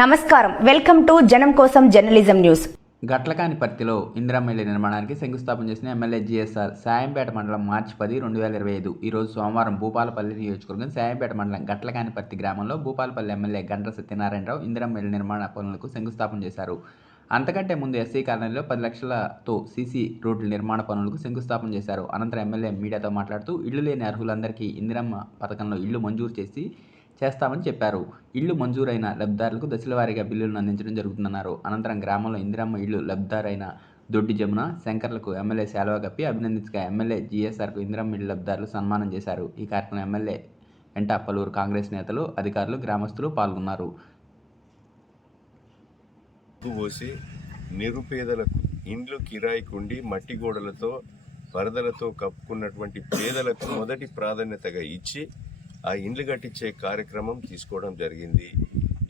నమస్కారం. Welcome to జనం కోసం జర్నలిజం న్యూస్. గట్లకాని పర్తిలో ఇందిరమ్మ నిర్మాణానికి శంకుస్థాపన చేసిన ఎమ్మెల్యే జిఎస్ఆర్ సాయంపేట మండలం మార్చి పది రెండు వేల ఇరవై ఐదు. ఈరోజు సోమవారం భూపాలపల్లి నియోజకవర్గం సాయంపేట మండలం గట్లకాని పర్తి గ్రామంలో భూపాలపల్లి ఎమ్మెల్యే గండ్ర సత్యనారాయణరావు ఇందిరమ్మ ఇళ్ళ నిర్మాణ పనులకు శంకుస్థాపన చేశారు. అంతకంటే ముందు ఎస్సీ కాలనీలో పది లక్షలతో సీసీ రోడ్ల నిర్మాణ పనులకు శంకుస్థాపన చేశారు. అనంతరం ఎమ్మెల్యే మీడియాతో మాట్లాడుతూ ఇళ్ళు లేని అర్హులందరికీ ఇందిరమ్మ పథకంలో ఇళ్ళు మంజూరు చేసి చేస్తామని చెప్పారు. ఇళ్ళు మంజూరైన లబ్ధారులకు దశలవారీగా బిల్లులను అందించడం జరుగుతుందన్నారు. అనంతరం గ్రామంలో ఇందిరమ్మ ఇళ్ళు లబ్ధారైన దొడ్డి జమున శంకర్లకు ఎమ్మెల్యే శాలువా కప్పి అభినందించగా ఎమ్మెల్యే జీఎస్ఆర్కు ఇందిరమ్మ ఇళ్ళ లబ్ధారులు సన్మానం చేశారు. ఈ కార్యక్రమం ఎమ్మెల్యే వెంట పలువురు కాంగ్రెస్ నేతలు అధికారులు గ్రామస్తులు పాల్గొన్నారు. పోసి నిరుపేదలకు ఇండ్లు కిరాయికుండి మట్టి గోడలతో వరదలతో కప్పుకున్నటువంటి పేదలకు మొదటి ప్రాధాన్యతగా ఇచ్చి ఆ ఇండ్లు కట్టించే కార్యక్రమం తీసుకోవడం జరిగింది.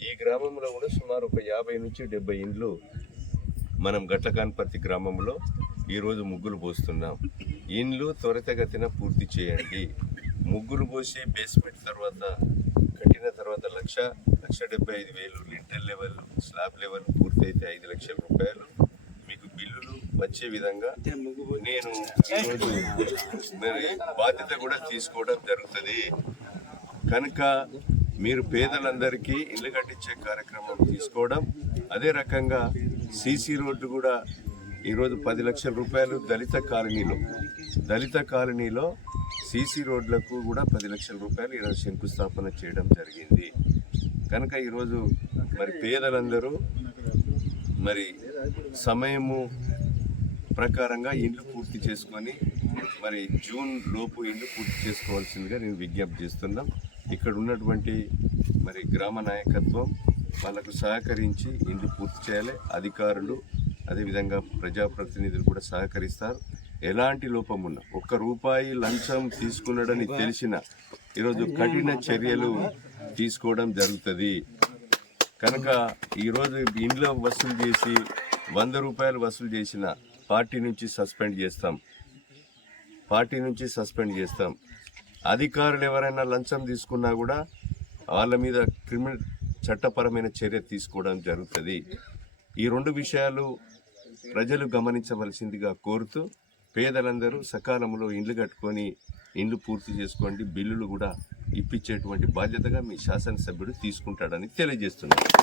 ఈ గ్రామంలో కూడా సుమారు ఒక యాభై నుంచి డెబ్బై ఇండ్లు మనం గట్లకాన్పర్తి గ్రామంలో ఈరోజు ముగ్గులు పోస్తున్నాం. ఇండ్లు త్వరితగతిన పూర్తి చేయండి. ముగ్గులు పోసి బేస్మెంట్ తర్వాత కట్టిన తర్వాత లక్ష లక్ష డెబ్బై ఐదు వేలు లింటర్ లెవెల్ స్లాబ్ లెవెల్ పూర్తయితే ఐదు లక్షల రూపాయలు మీకు బిల్లులు వచ్చే విధంగా నేను ఈరోజు బాధ్యత కూడా తీసుకోవడం జరుగుతుంది. కనుక మీరు పేదలందరికీ ఇల్లు కట్టించే కార్యక్రమం తీసుకోవడం అదే రకంగా సీసీ రోడ్డు కూడా ఈరోజు పది లక్షల రూపాయలు దళిత కాలనీలో దళిత కాలనీలో సీసీ రోడ్లకు కూడా పది లక్షల రూపాయలు ఈరోజు శంకుస్థాపన చేయడం జరిగింది. కనుక ఈరోజు మరి పేదలందరూ మరి సమయము ప్రకారంగా ఇండ్లు పూర్తి చేసుకొని మరి జూన్ లోపు ఇండ్లు పూర్తి చేసుకోవాల్సిందిగా నేను విజ్ఞప్తి చేస్తున్నాం. ఇక్కడ ఉన్నటువంటి మరి గ్రామ నాయకత్వం వాళ్ళకు సహకరించి ఇండ్లు పూర్తి చేయాలి. అధికారులు అదేవిధంగా ప్రజాప్రతినిధులు కూడా సహకరిస్తారు. ఎలాంటి లోపం ఉన్నా ఒక్క రూపాయి లంచం తీసుకున్నాడని తెలిసిన ఈరోజు కఠిన చర్యలు తీసుకోవడం జరుగుతుంది. కనుక ఈరోజు ఇంట్లో వసూలు చేసి వంద రూపాయలు వసూలు చేసిన పార్టీ నుంచి సస్పెండ్ చేస్తాం. పార్టీ నుంచి సస్పెండ్ చేస్తాం. అధికారులు ఎవరైనా లంచం తీసుకున్నా కూడా వాళ్ళ మీద క్రిమినల్ చట్టపరమైన చర్య తీసుకోవడం జరుగుతుంది. ఈ రెండు విషయాలు ప్రజలు గమనించవలసిందిగా కోరుతూ పేదలందరూ సకాలంలో ఇండ్లు కట్టుకొని ఇండ్లు పూర్తి చేసుకోండి బిల్లులు కూడా ఇప్పించేటువంటి బాధ్యతగా మీ శాసనసభ్యుడు తీసుకుంటాడని తెలియజేస్తున్నారు